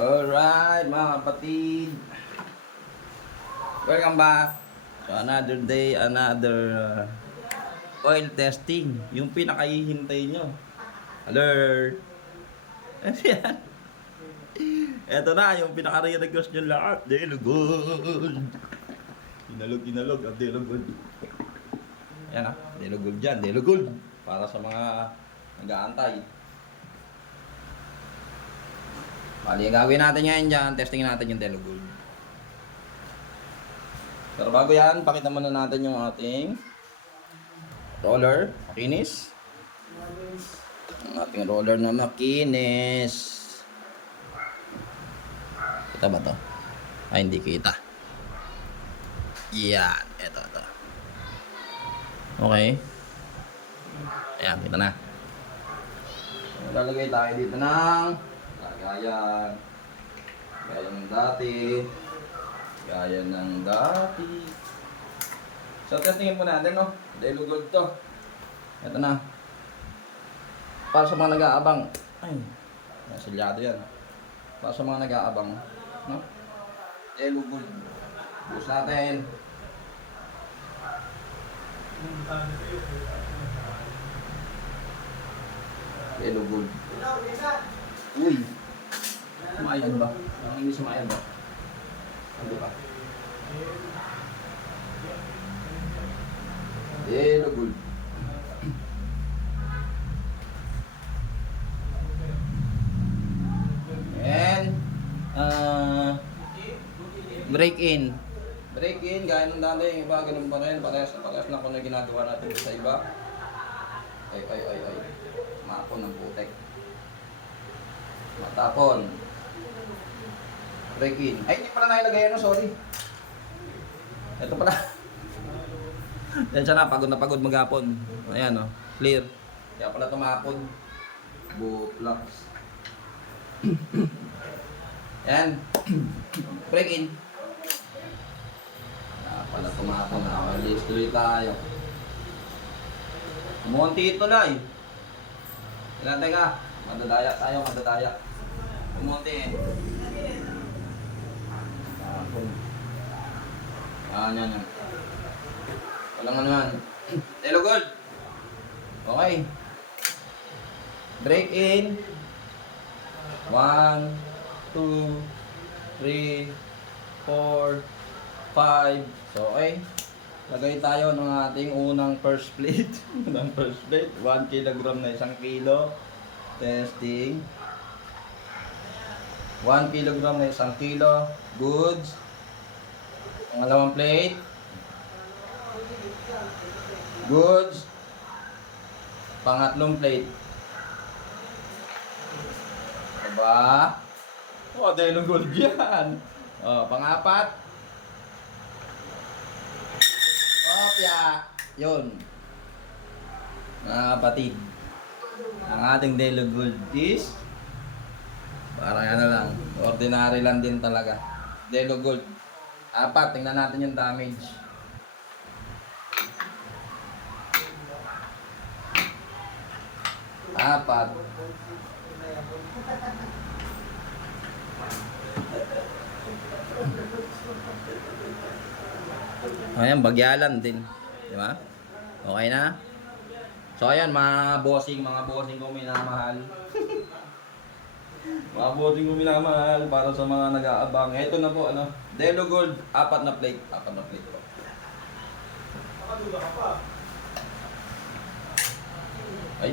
Alright mga kapatid, welcome back to another day, another oil testing. Yung pinakahihintay nyo. Alert! Ayan. Eto na, yung pinaka-request nyo lahat. Delugod! Kinalog ang delugod. Ayan ha, delugod dyan, delugod. Para sa mga nag-aantay. Bali, gagawin natin ngayon dyan, testing natin yung delugod. Pero bago yan, pakita muna natin yung ating roller, makinis. Ang ating roller na makinis. Kita ba to? Ay, hindi kita. Yan, eto. Okay. Ayan, kita na. Lalagay tayo dito ng gaya ng dati. So, testingin po natin, no? Delugod to. Ito na. Para sa mga nag-aabang. Ay, nasilyado yan. Para sa mga nag-aabang, no? Delugod. Bus natin. Delugod. Uy! Sumayan ba? Ang hindi sumayan ba? Ano ba? Delugod. And break in. Break in, gaya ng dati, yung iba ganun pa rin. Parehas lang kung ano ginagawa natin sa iba. Ay. Mapon ng putek. Matapon. Break in. Ay, hindi pala nailagay ano, sorry. Ito pala. Yan siya na, pagod maghapon. Ayan o, clear. Kaya pala tumapon. Butlaks. Yan. Break in. Kaya pala tumapon. Alis tuloy tayo. Monty ito na eh. Ilan ka? Madadaya tayo. Monty eh. Yan. Walang ano yan. Delugod. Okay. Break in. 1, 2, 3, 4, 5. So, okay. Lagay tayo ng ating unang first plate. 1 kilogram na 1 kilo. Testing. 1 kilogram na 1 kilo. Goods. Pangalawang plate. Goods. Pangatlong plate. Diba? Oh, delugod yan. Oh, pangapat. Opya. Yun. Mga kapatid. Ang ating delugod is parang ano lang. Ordinary lang din talaga. Delugod. 4. Tingnan natin yung damage. 4. Ayan, bagyalan din. Di ba? Okay na? So, ayan, mga bossing ko minamahal. Mga bossing ko minamahal para sa mga nag-aabang. Ito na po, ano? Delugod, 4 na plate. 4 na plate po. Ay.